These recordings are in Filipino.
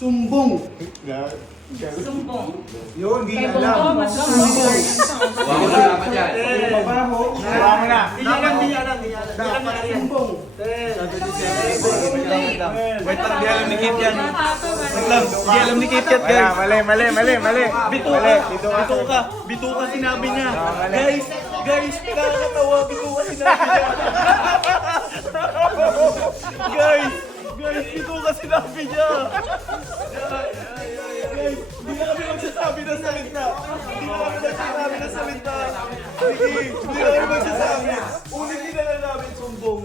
Sumbong. Sumbong. Yun, hindi Kay alam. Bongo, mas sumbong. Wala na dapat yan. Mabaho. Wala mo na. Hindi alam. Sumbong. Wait lang, di alam ni Kit yan. Wait lang, di alam ni Kit yan, guys. Mali. Bituka sinabi niya. Guys, nakakatawa, bituka sinabi niya. Guys, bituka sinabi niya. Guys, hindi na kami magsasabi ng salita. Sige, hindi na kami magsasabi. Ulitin na lang namin sumbong.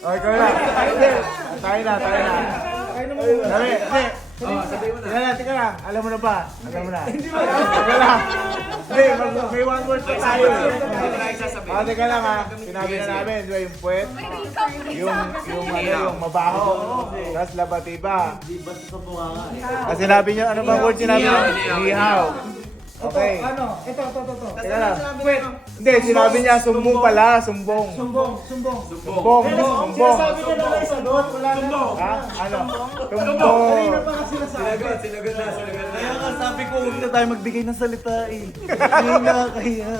Okay, ikaw na. Tayo na. Dali, hindi. Tika lang. Alam mo na ba? Teka lang. Hindi, may one word pa tayo. Teka lang ha. Sinabi na namin, di ba yung puwet? Yung mabaho. Tapos labatiba. Kasi sinabi nyo, ano bang word sinabi nyo? Ihaw. Okay. Ano? Ito. Teka lang. Hindi, sinabi niya sumbong pala, sumbong. Sumbong. Sumbong. Sinasabi niya na lang sagot. Wala na. Ha? Ano? Sumbong. Kanina pa kasi nasabi. Sinagot na. Kaya nga sabi ko, huwag na tayo magbigay ng salita eh. Ngayon nakakahiya.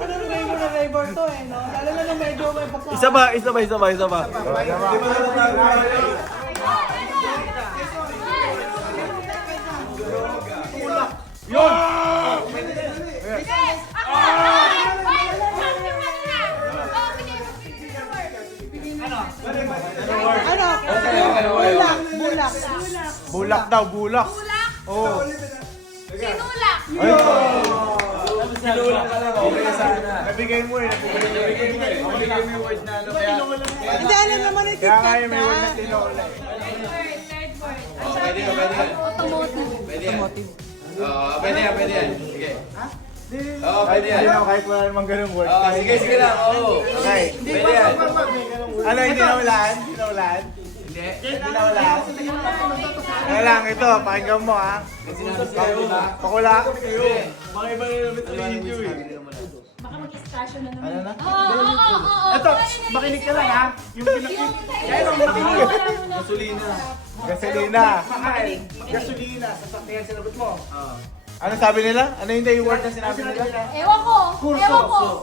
Pananay mo na labor to eh, no? Lalo na nung medyo may pagka... Isa ba? Di ba bulak daw, bulak. Oo. Sinulak! Sinulang ka lang. Okay na sana. Nabigay mo eh. Nabigay mo yung word na ano. Hindi, alam naman yung Kaya nga yung may word na tinola. Third word. Pwede yan. Automotive. Pwede yan. Pwede yan. Sige. Oo, pwede yan. Kahit wala namang ganung word. Sige lang. Oo. Okay. Pwede yan. Ano, hindi nawalaan? Hindi. Hindi nawalaan? Kaya lang, ito, pakinggan mo ha. Sinabi sa'yo, di ba? Pakula. Mga iba yung namin sa video eh. Baka mag-discussion na naman. Ano na? Oo. Ito, makinig ka lang ha. Yung pinakit... Kaya nung makinig. Gasolina. Gasolina. Makain. Gasolina. Sasakyan sinagot mo. Ano sabi nila? Ano yung word na sinabi nila? Ewan ko.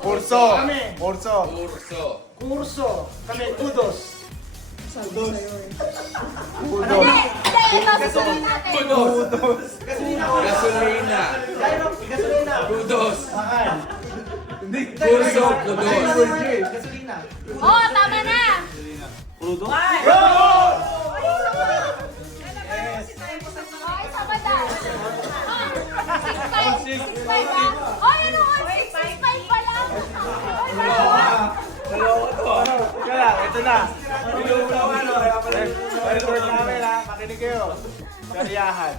Kurso. Kami. Kurso. Kurso. Kurso. Kami, kudos. Kudos. Ito, susunod natin. Kudos. Gasolina. Gasolina. Kudos. Makain. Kurso. Kudos. Gasolina. Oo, tama na. Crudo? Ay, sama daw. 6'5". 6'5" ba? Ay, ano? 6'5" pa lang. Kaya lang, ito na. First word namin ha. Makinig kayo. Karyahan.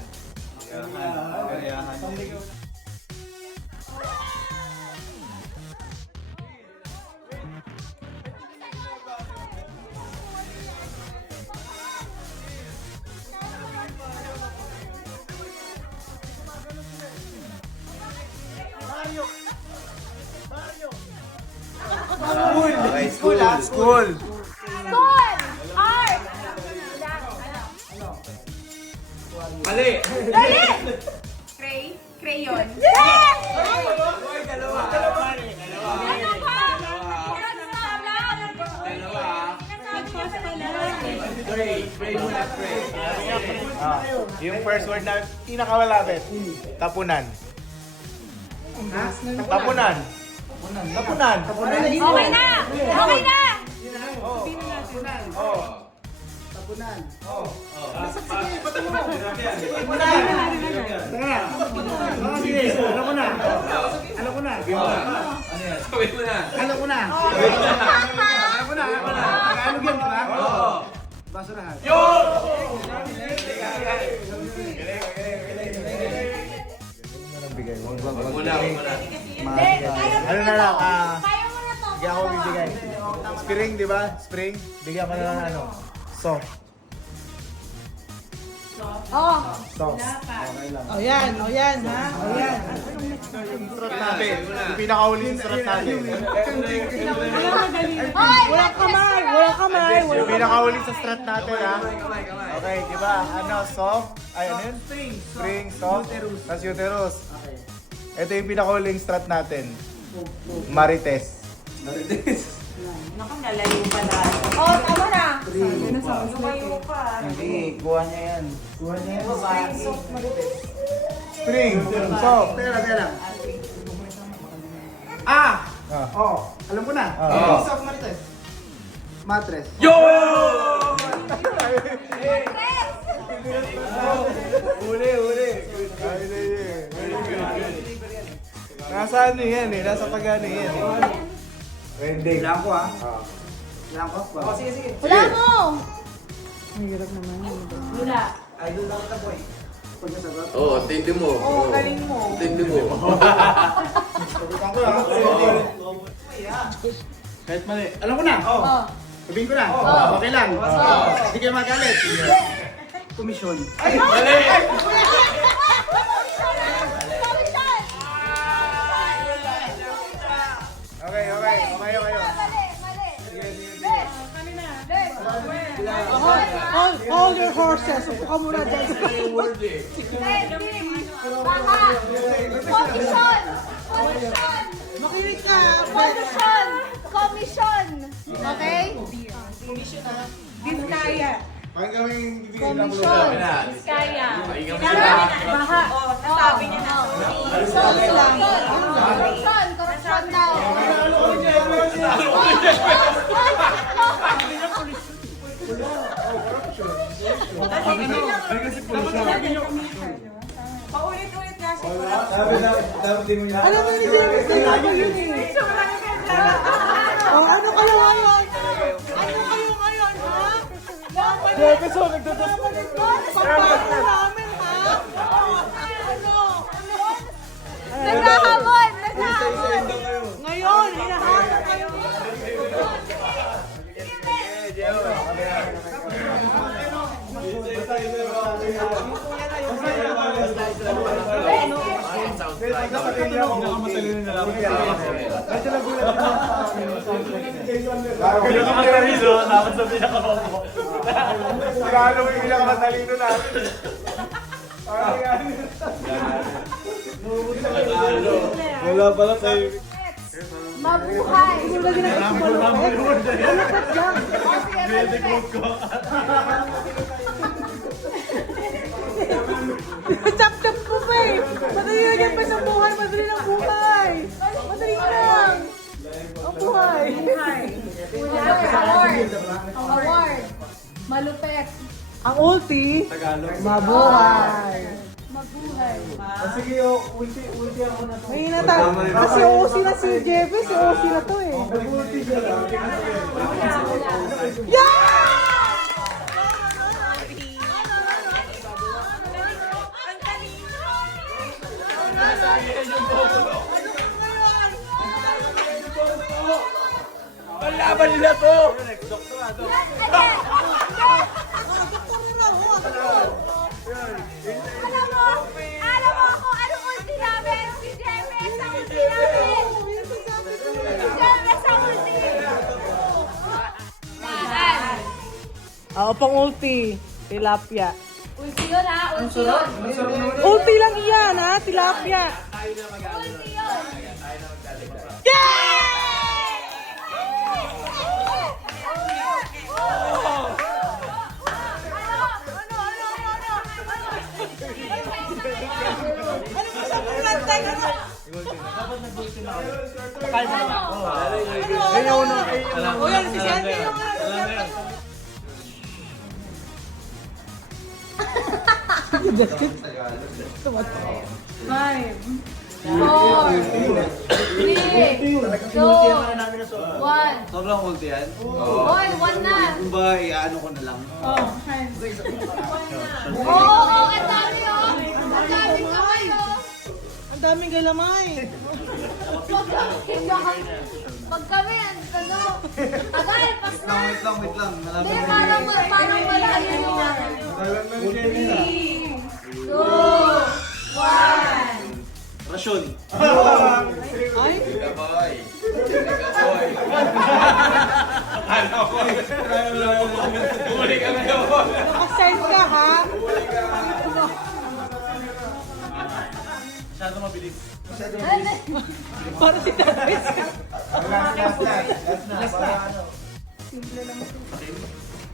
School. School. Art. Mali. Dali. Crayon. Yes! Dalawa. Ano ba? Pray muna, pray. Yung first word na pinakamalapit. Tapunan. Tapunan. Okay na! Okay na! Alam ko na. Ano yan? Sabi mo na. Alam ko na. Tagalog yan, di ba? Oo. Basurahan. Wag muna. Hindi, kaya mo Ano na na lang, to. Kaya mo na to. Hindi ako bibigay. Spring, di ba? Spring. Bigyan ka na lang ano. Soft. Oh. Sauce. Okay lang. O yan, ha? O yan. Yung strat natin. Yung pinakahuling strat natin. Hoy! Walang kamay, walang kamay. Yung pinakahuling sa strat natin, ha? Okay, di ba? Ano, soft? Ay, ano yun? Spring, soft. Tapos uterus. Ito yung pinakahuling strat natin. Marites. Naku, nalayo pa na. Oh, tama na. Lumayo pa. Hindi, kuha niya yan. Kuha niya yan. Spring, soft. Tera. Ah! Ah. Oh, alam ko na. Ah. Soft marites. Matres. Yo! Uli. Nasa ano yan eh, nasa pag-ano yan eh. Trending. Kailangan ko Kailangan ko. Oh, sige. Wala mo. Wala. Idol lang kita, boy. Pag nasagot. Oo, tindi mo. Oo, galing mo. Tindi mo. Sagutan ko Kahit mali. Alam ko na. Oh. Sabihin ko na. Okay lang. Hindi kayo magalit. Komisyon. Okay. Hold your horses. Upo ka muna dyan. Makinig ka. Commission. Okay? Biskaya. Bakit kami bibigyan lang mo Commission. Biskaya. Baha. Oh, nasabi niya na. Corruption daw. Paulit-ulit nga siya. Dapat di mo niya. Alam mo, hindi sinabi ko yun eh. Oh, ano kayo ngayon? Ha? Jefe, so nagtutos. Pampano namin, ha? Ano? Naghahabol. Ngayon, hinahanap kayo. Pinakamatalino na lang. Medyo nagulat ako. Pinakamatalino, dapat sa pinakamobo. Sigurado mo yung pinakamatalino natin. Wala pala kayo. Mabuhay. Siguro lagi na ito malupit. Malupit lang. Chap-chap ko pa eh. Madali lang yan pa sa buhay. Madali lang buhay. Madali lang. Ang buhay. Award. Malupet. Ang ulti, mabuhay. Mabuhay. Sige, ulti ako na. May hinata. Kasi OC na si Jefe. Si OC na to eh. Yeah! Ang laban nila to! Alam mo kung anong ulti namin? Si Jeme sa ulti namin! Si Jeme sa ulti! Oo, pang ulti. Tilapia. Ulti yun ha, ulti yun. Ulti lang iyan ha, tilapia. Ulti yun. O yan, si Sante yung Five. 4, 3, 2, 1. Sobrang ulti yan. Hoy, 1 na. Kung ba, iaano ko na lang. Oh, Oo, ang dami oh. Ang daming kamay oh. ang daming galamay. Pag kami, ano? Tagal, pas na. Wait lang. Hindi, parang wala yun. Dalan lang yun. Pasyon. Ay, Kaboy. Kaboy. Ano ko? Huli ka ngayon. naka-send ka ha? Masyado mabilis. Para si Travis. Last na.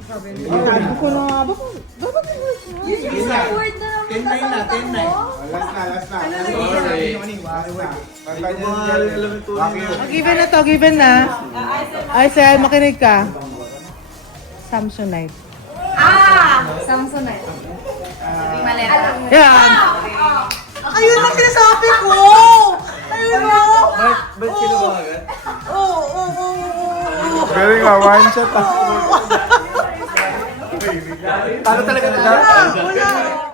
Sabi ko na nga, bakit Yung isang word na naman sasalita mo. Last na. Sorry. Given na to, given na. Ay, Sel, makinig ka. Samsonite. Samsonite. Maleta. Yan. Ayun ang sinasabi ko! Ayun o! Ba't kinubagan? Oo. Galing nga, one shot ah. Paano talaga Wala.